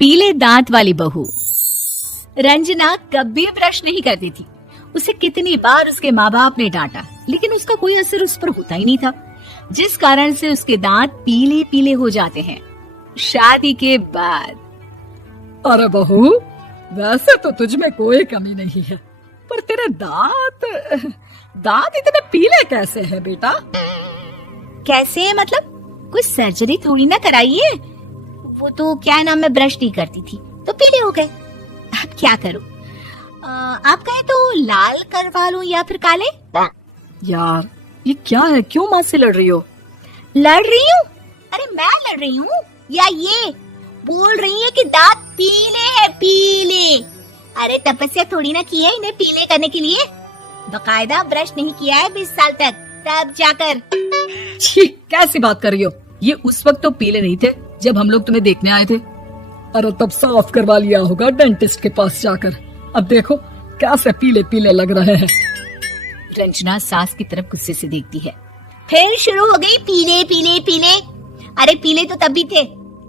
पीले दांत वाली बहू। रंजना कभी ब्रश नहीं करती थी। उसे कितनी बार उसके माँ बाप ने डांटा, लेकिन उसका कोई असर उस पर होता ही नहीं था, जिस कारण से उसके दांत पीले पीले हो जाते हैं। शादी के बाद। अरे बहू, वैसे तो तुझ में कोई कमी नहीं है, पर तेरे दांत इतने पीले कैसे हैं बेटा? कैसे मतलब? कोई सर्जरी थोड़ी ना कराई है। वो तो क्या नाम, मैं ब्रश नहीं करती थी तो पीले हो गए। अब क्या करूं? आप कहें तो लाल करवा लूं या फिर काले? यार ये क्या है, क्यों माँ से लड़ रही हो? लड़ रही हूँ? अरे मैं लड़ रही हूँ या ये बोल रही है कि दांत पीले हैं, पीले। अरे तपस्या थोड़ी ना की है इन्हें पीले करने के लिए। बकायदा ब्रश नहीं किया है 20 साल तक, तब जाकर। छी, कैसी बात कर रही हो? ये उस वक्त तो पीले नहीं थे जब हम लोग तुम्हें देखने आए थे। अरे तब साफ करवा लिया होगा डेंटिस्ट के पास जाकर। अब देखो कैसे पीले पीले लग रहे हैं। रंजना सास की तरफ गुस्से से देखती है। फिर शुरू हो गई पीले पीले पीले। अरे पीले तो तब भी थे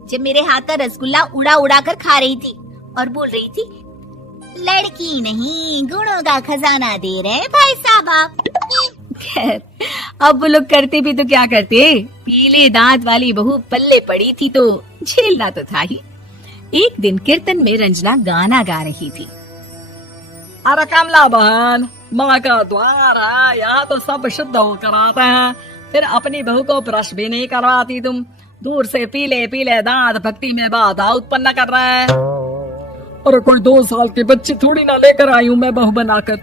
जब मेरे हाथ का रसगुल्ला उड़ा उड़ा कर खा रही थी और बोल रही थी, लड़की नहीं गुणों का खजाना दे रहे भाई साहब आप। खैर, अब वो लोग करते भी तो क्या करते, पीले दांत वाली बहू पल्ले पड़ी थी तो झेलना तो था ही। एक दिन कीर्तन में रंजना गाना गा रही थी। अरे कमला बहन, माँ का द्वार है, यहाँ तो सब शुद्ध होकर आते हैं, फिर अपनी बहू को ब्रश भी नहीं करवाती तुम। दूर से पीले पीले दांत भक्ति में बाधा उत्पन्न कर रहे हैं। अरे कोई 2 साल के बच्चे थोड़ी ना लेकर आई हूँ मैं बहू बनाकर।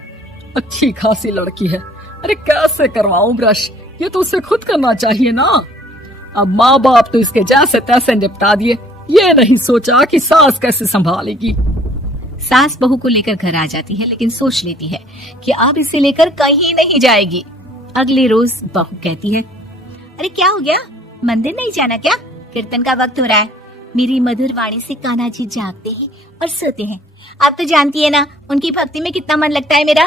अच्छी खासी लड़की है, अरे कैसे करवाऊं ब्रश? ये तो उसे खुद करना चाहिए ना। अब माँ बाप तो इसके जैसे तैसे निपटा दिए, ये नहीं सोचा कि सास कैसे संभालेगी। सास बहू को लेकर घर आ जाती है, लेकिन सोच लेती है कि अब इसे लेकर कहीं नहीं जाएगी। अगले रोज बहू कहती है, अरे क्या हो गया, मंदिर नहीं जाना क्या? कीर्तन का वक्त हो रहा है। मेरी मधुर वाणी से कान्हा जी जागते हैं और सोते हैं। आप तो जानती है ना उनकी भक्ति में कितना मन लगता है मेरा।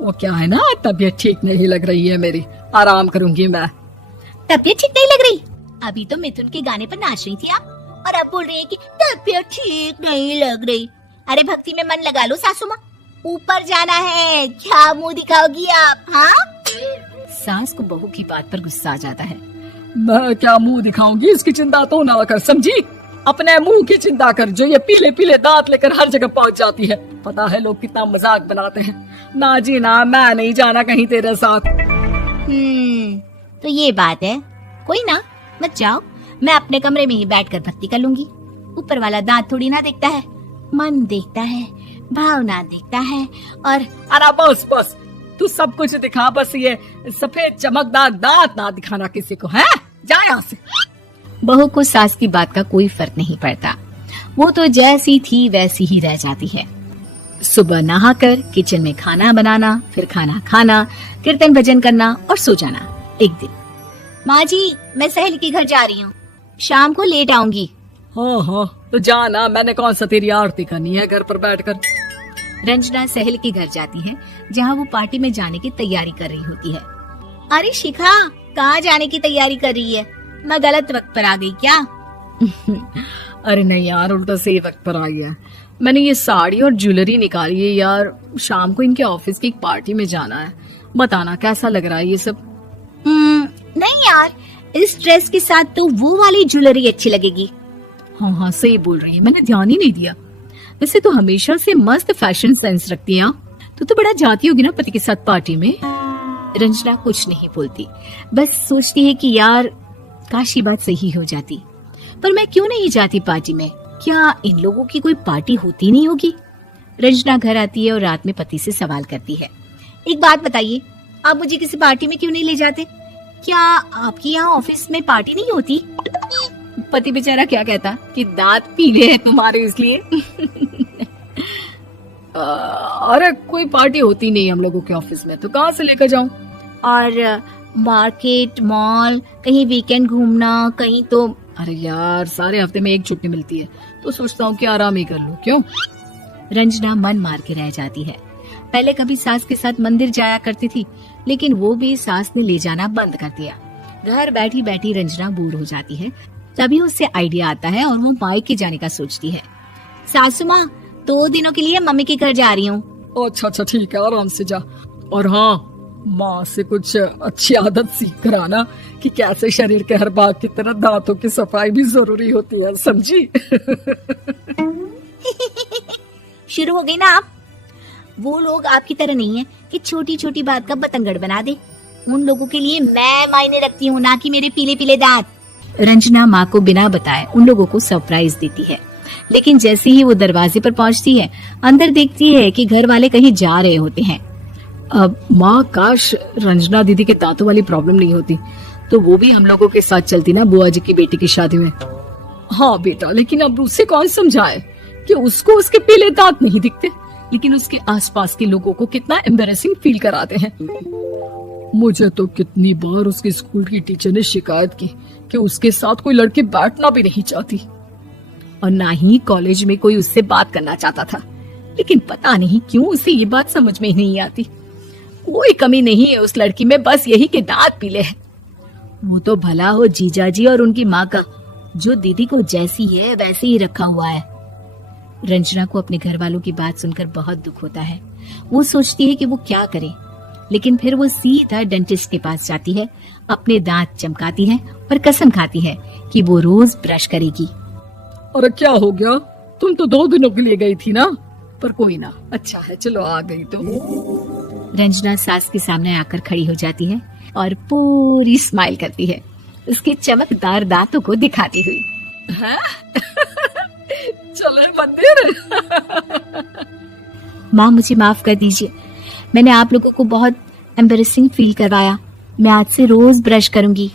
वो क्या है ना, तबीयत ठीक नहीं लग रही है मेरी, आराम करूंगी मैं। तबीयत ठीक नहीं लग रही? अभी तो मिथुन के गाने पर नाच रही थी आप, और अब बोल रही है कि तबीयत ठीक नहीं लग रही। अरे भक्ति में मन लगा लो सासू माँ, ऊपर जाना है, क्या मुंह दिखाओगी आप? हाँ? सास को बहू की बात पर गुस्सा आ जाता है। मैं क्या मुंह दिखाऊंगी, इसकी चिंता तो ना कर, समझी? अपने मुंह की चिंता कर, जो ये पीले पीले दांत लेकर हर जगह पहुंच जाती है। पता है लोग कितना मजाक बनाते हैं। ना जी ना, मैं नहीं जाना कहीं तेरे साथ। तो ये बात है, कोई ना, मत जाओ, मैं अपने कमरे में ही बैठकर भक्ति कर लूंगी। ऊपर वाला दांत थोड़ी ना देखता है, मन देखता है, भावना देखता है। और अरे बस बस, तू सब कुछ दिखा, बस ये सफेद चमकदार दांत ना दिखाना किसी को, है? जा यहाँ से। बहू को सास की बात का कोई फर्क नहीं पड़ता, वो तो जैसी थी वैसी ही रह जाती है। सुबह नहाकर किचन में खाना बनाना, फिर खाना खाना, कीर्तन भजन करना और सो जाना। एक दिन, माँ जी मैं सहेली के घर जा रही हूँ, शाम को लेट आऊंगी। हाँ, तो जाना, मैंने कौन सा तेरी आरती करनी है घर पर बैठकर। रंजना सहेली के घर जाती है, जहाँ वो पार्टी में जाने की तैयारी कर रही होती है। अरे शिखा, कहाँ जाने की तैयारी कर रही है? मैं गलत वक्त पर आ गई क्या? अरे नहीं यार, उल्टा सही वक्त पर आ गया। मैंने ये साड़ी और ज्वेलरी निकाली है यार, शाम को इनके ऑफिस की एक पार्टी में जाना है। बताना कैसा लग रहा है ये सब? नहीं यार, इस ड्रेस के साथ तो वो वाली ज्वेलरी अच्छी लगेगी। हाँ सही बोल रही है, मैंने ध्यान ही नहीं दिया। वैसे तो हमेशा से मस्त फैशन सेंस रखती है। तो बड़ा जाती होगी ना पति के साथ पार्टी में। रंजना कुछ नहीं बोलती, बस सोचती है कि यार काश ये बात सही हो जाती, पर मैं क्यों नहीं जाती पार्टी में? क्या इन लोगों की कोई पार्टी होती नहीं होगी? रंजना घर आती है और रात में पति से सवाल करती है, एक बात बताइए, आप मुझे किसी पार्टी में क्यों नहीं ले जाते? क्या आपके यहाँ ऑफिस में पार्टी नहीं होती? पति बेचारा क्या कहता कि दांत पीले हैं तुम्हारे इसलिए। अरे कोई पार्टी होती नहीं हम लोगों के ऑफिस में, तो कहाँ से लेकर जाऊं? और मार्केट, मॉल, कहीं वीकेंड घूमना, कहीं तो। अरे यार, सारे हफ्ते में एक छुट्टी मिलती है, तो सोचता हूँ कि आराम ही कर लूं। क्यों? रंजना मन मार के रह जाती है। पहले कभी सास के साथ मंदिर जाया करती थी, लेकिन वो भी सास ने ले जाना बंद कर दिया। घर बैठी बैठी रंजना बोर हो जाती है, तभी उसे आइडिया आता है और वो मायके जाने का सोचती है। सासू माँ, 2 दिनों के लिए मम्मी के घर जा रही हूँ। अच्छा ठीक है, आराम से जा। और हाँ, माँ से कुछ अच्छी आदत सीख कर आना कि कैसे शरीर के हर भाग की तरह दांतों की सफाई भी जरूरी होती है, समझी? शुरू हो गई ना आप। वो लोग आपकी तरह नहीं है कि छोटी छोटी बात का बतंगड़ बना दे। उन लोगों के लिए मैं मायने रखती हूँ, ना कि मेरे पीले पीले दांत। रंजना माँ को बिना बताए उन लोगों को सरप्राइज देती है, लेकिन जैसे ही वो दरवाजे पर पहुंचती है, अंदर देखती है कि घर वाले कहीं जा रहे होते हैं। अब माँ, काश रंजना दीदी के दांतों वाली प्रॉब्लम नहीं होती तो वो भी हम लोगों के साथ चलती ना बुआ जी की बेटी की शादी में। हाँ बेटा, लेकिन अब उसे कौन समझाए कि उसको उसके पीले दांत नहीं दिखते, लेकिन उसके आसपास के लोगों को कितना एम्बैरेसिंग फील कराते हैं। मुझे तो कितनी बार उसके स्कूल की टीचर ने शिकायत की कि उसके साथ कोई लड़की बैठना भी नहीं चाहती, और ना ही कॉलेज में कोई उससे बात करना चाहता था। लेकिन पता नहीं क्यों उसे ये बात समझ में ही नहीं आती। कोई कमी नहीं है उस लड़की में, बस यही कि दांत पीले हैं। वो तो भला हो जीजाजी और उनकी माँ का, जो दीदी को जैसी है वैसे ही रखा हुआ है। रंजना को अपने घर वालों की बात सुनकर बहुत दुख होता है। वो सोचती है कि वो क्या करे, लेकिन फिर वो सीधा डेंटिस्ट के पास जाती है, अपने दांत चमकाती है और कसम खाती है कि वो रोज ब्रश करेगी। अरे क्या हो गया, तुम तो 2 दिनों के लिए गई थी ना। पर कोई ना, अच्छा है, चलो आ गई तो। रंजना सास के सामने आकर खड़ी हो जाती है और पूरी स्माइल करती है, उसके चमकदार दांतों को दिखाती हुई। हैं? चले मंदिर। माँ, मुझे माफ कर दीजिए, मैंने आप लोगों को बहुत एम्बैरेसिंग फील करवाया। मैं आज से रोज ब्रश करूंगी।